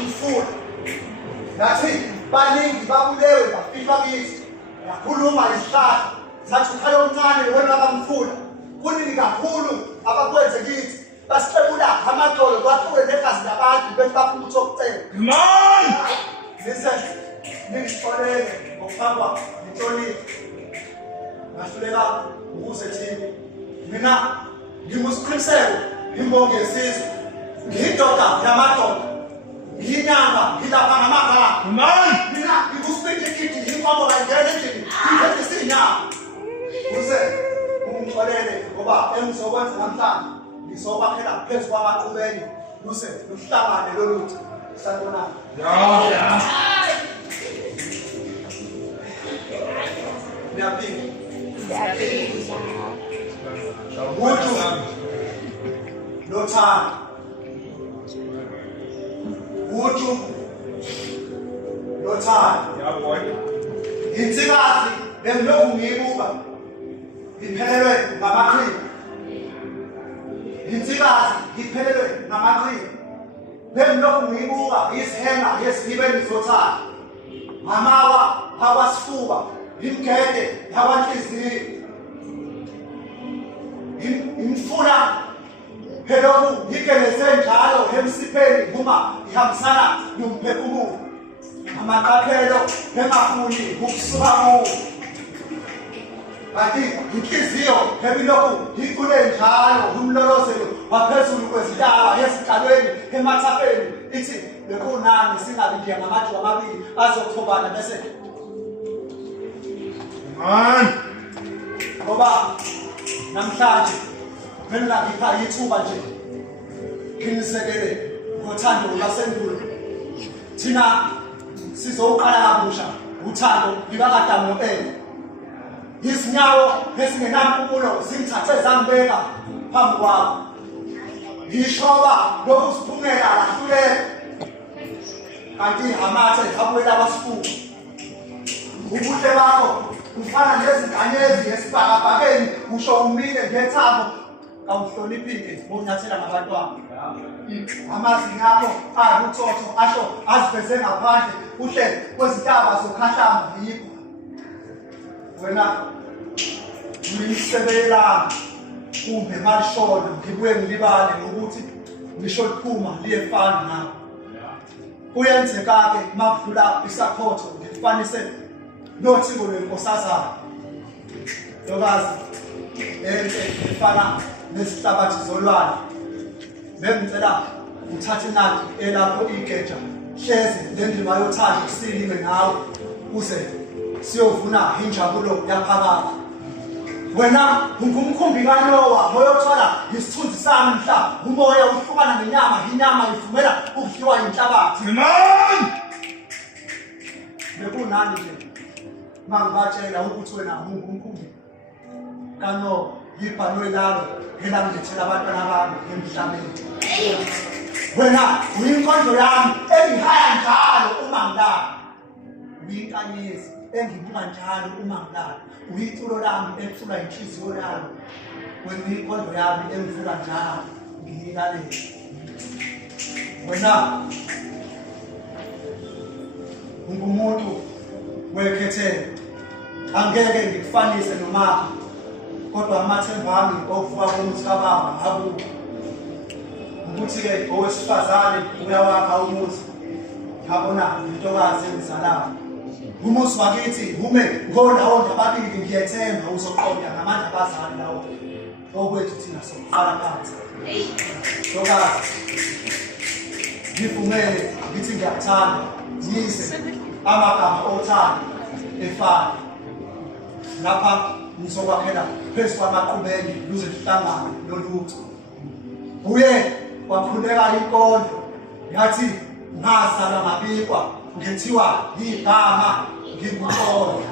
umfula nathi baningi babulewe bafihlwa kithi yakhuluma isihlahla sathi ukhalo omncane wena abamfula kunini kakhulu abakwenze kithi basicebula amadolo kwakuwe negazi labantu bethi bafuna ukucela man listen ngisixolele ngokufakwa inhlonipho ngahluleka ukuze thini mina ngimusiqiniseko imbongi yesizwe ngiyindoda yamadoda ngiyinyanga ngilapha ngamagama man mina ngikusiphithikhithi inkomo kangena endlini ngiphethe isinyama uze ungixolele ngoba engizokwenza namhlanje ngizobakhela phezu kwamaqhubeni luse luhlangane lolutho sanibonani ya Niyaphinga Uju Lothando Uju Lothando yeah boy Insikazi bengilokhu ngiyibuka ngiphelelwe ngamaqhinga Insikazi ngiphelelwe ngamaqhinga bengilokhu ngiyibuka isihenga yesibeni zothando mamawa akwasifuba imgede yabanhliziyo imfuna phela ngigeleze njalo emsipheni uma ihambisana nomphefumulo amaqaphelo engafuni ukusuka kuwo kanti inhliziyo ebilokhu ikhule njalo umlolozelo waphezulu kwezintaba esiqalweni emathafeni ithi bekunani singabi njengamaju amabili azothobana bese man ngoba namhlanje mina ngipha ithuba nje nginisekele ngothando lwasendulo thina sizoqala kabusha uthando libakadamu izinyawo esingenampumulo zingithathe zangibeka phambi kwakho ngishoba lokusiphumela lahluleka kanti amathe abuyela abasifuba ubuhle bakho ufana nezinganyezi esibhakabhakeni usho umile ngethambo kawuhloniphile bonyathela ngabantwana amazinga akho aluthotho asho aziveze ngaphandle uhle kwezintaba zokhahlamba yikho wena uyisebela kumbe malishona ngibuye ngilibale ngokuthi ngisho liphuma liyefana nawe kuyenzeka-ke makudlula isakhotho ngikufanise nothiko lwenkosazana lokazi efana nesihlabathi zolwandle bengicela uthathe inadi elapho igeja hleze lendima yothando silime nawe uze siyovuna injabulo yaphakade wena ungumkhumbi kaNowa oyothola isithunzi sami mhla umoya uhlukana nenyama inyama ivumela ukudliwa inhlabathi man bekunani nje mangibatshela ukuthi wena ungumkhumbi kaNowa yibhalwe lami elangilethela abantwana bami emhlabeni wena uyinkondlo yami engihaya njalo uma ngilala uyinkanyezi engibuka njalo uma ngilala uyitulo lami elithula inhliziyo yami wena uyinkondlo yami engivuka njalo ngiyilalela wena ungumuntu wekhethelo angeke ngikufanise noma kodwa amathemba ami okuvuka komuthi kababa akubo ukuthi-ke owesifazane uyawakha umuzi yabona intokazi engizalayo umuzi wakithi ume ngondawo ababili ngiyethemba uzoqonda ngamandla abazali lawo okwethu thina sokuqala phansi ntokazi ngivumele ngithi ngiyakuthanda yize amagama othando efana lapha ngizokwakhela phezu kwamaqhubeni luze luhlangane lolutho uye wakhuleka inkondlo yathi ngazalwa ngabikwa ngethiwa igama ngikuqonda